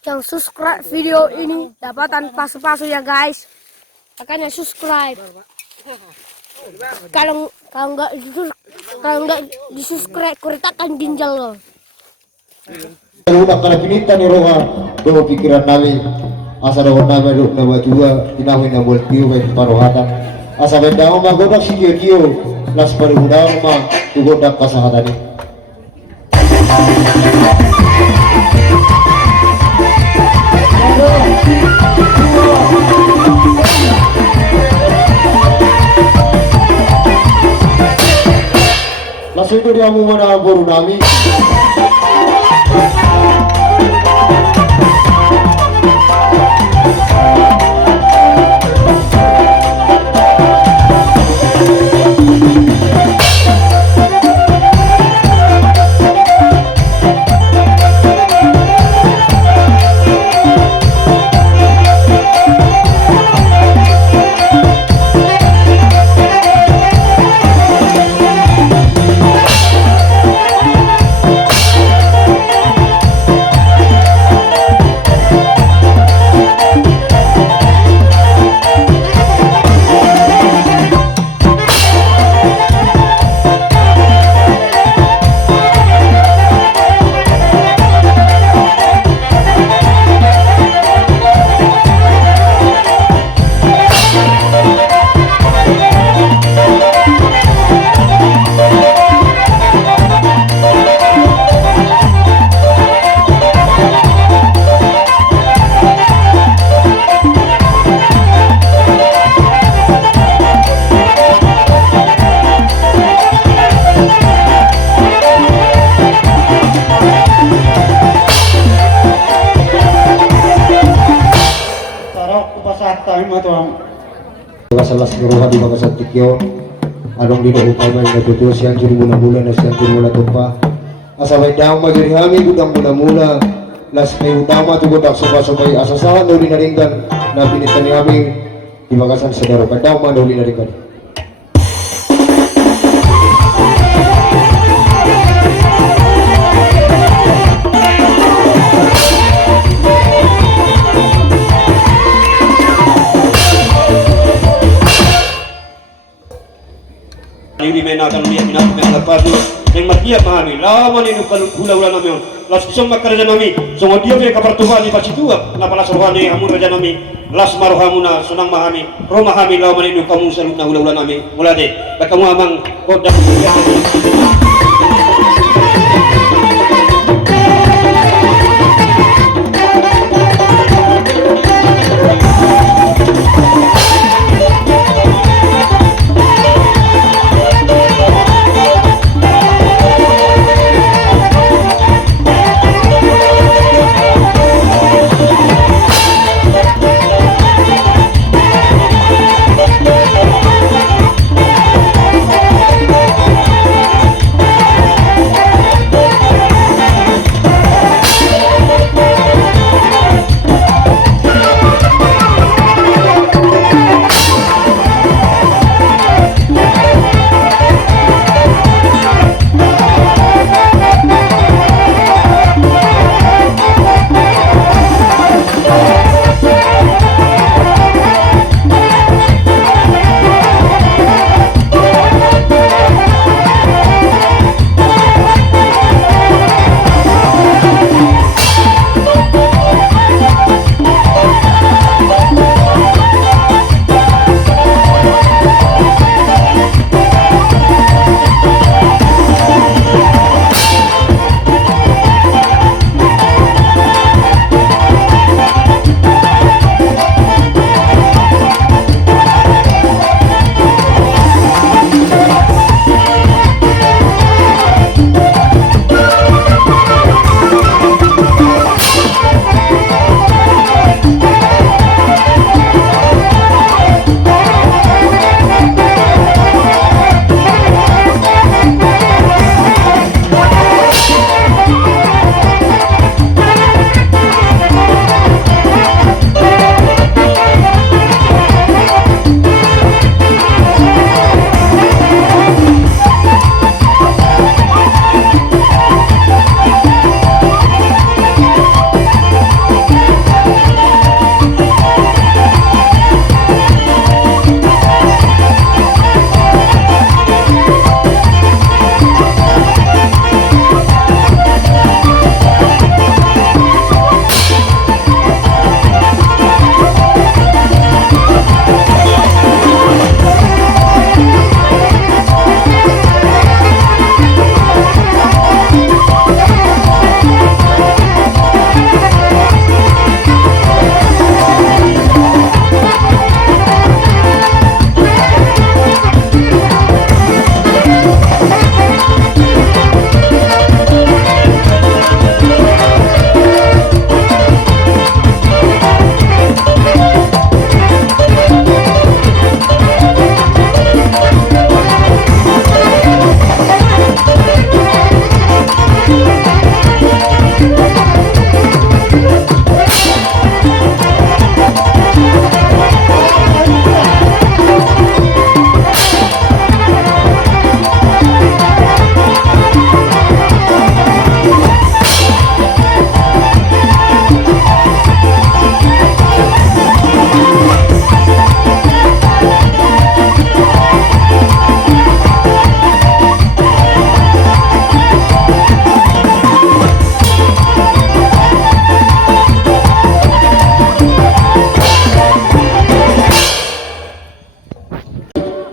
yang subscribe video ini dapatan pasu-pasu ya guys. Makanya subscribe. Kalau nggak di-subscribe kuritakan ginjal lo. Udah kala pinita ni roha do pikiran nabi asa do nabi do na bajua tinawin na bolpio bay parohatan asa bedao magodak si kio las parudao ma tugodak kasahadani. Las itu dia mau mana boru nami. Salah seluruh di bangsa tikyo adong di dahu pay na tutu siang juri mula-mula na siang juri mula tumpa asabay daw majuri hami gudang mula-mula las may utama tu godak subay asasahan daw linaringgan na pinitan ni aming di bangsa sa daro daw man daw linaringgan. Ini menakan dia minat dengan padu yang matia pahami lama ni nukan hula-hula nami las isong makarja nami songo dia be kabar Tuhan ni pacitua na pala sorhani amun raja nami las marohamuna sunang mahami romahami lama ni nukamu saluna hula-hula nami mulade bakamu amang kodak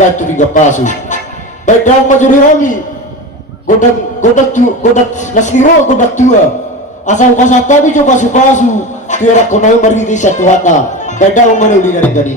batu tiga pasu. Baik dalam majuri kami. Godak nasiro godak tua. Asal kasatabi coba pasu. Tiara konai margiti satu hata. Baik dalam manuli dari tadi.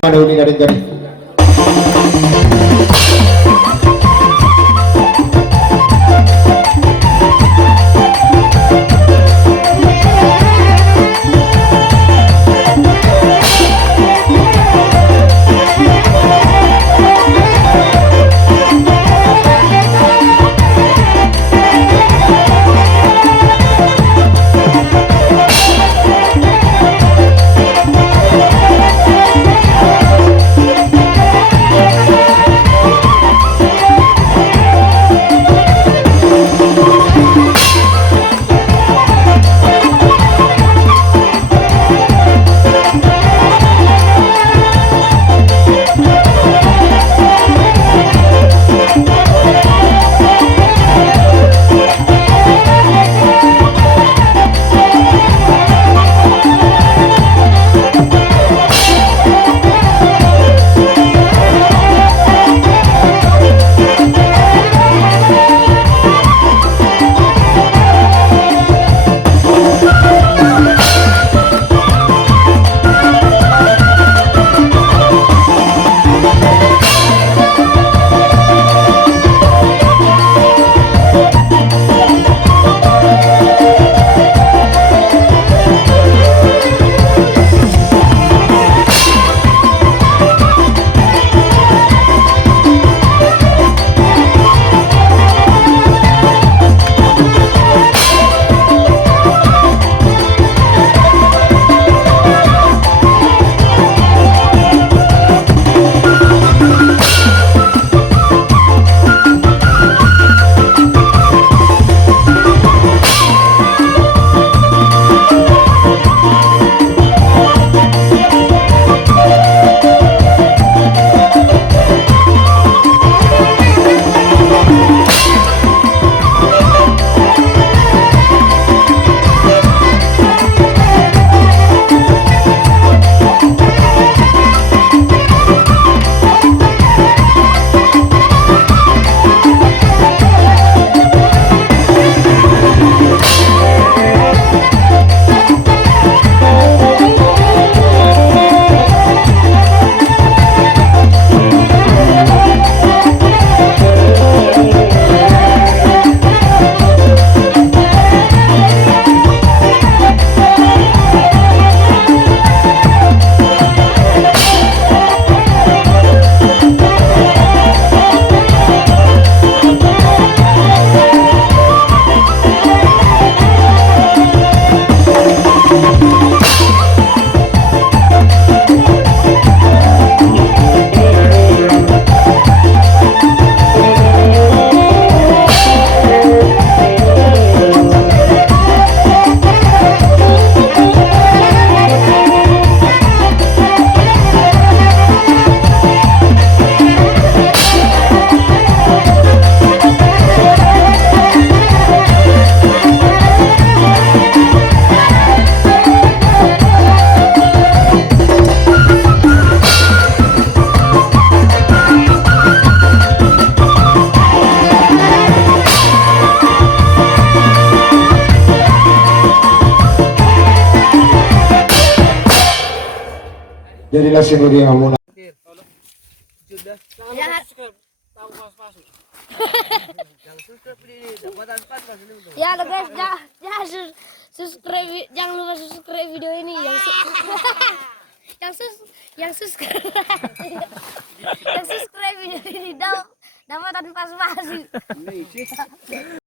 Manuli dari tadi. Jadi langsung dia muna. Ya lo guys, subscribe, jangan lupa subscribe video ini yang subscribe yang subscribe video ini dapat tanpa spasi.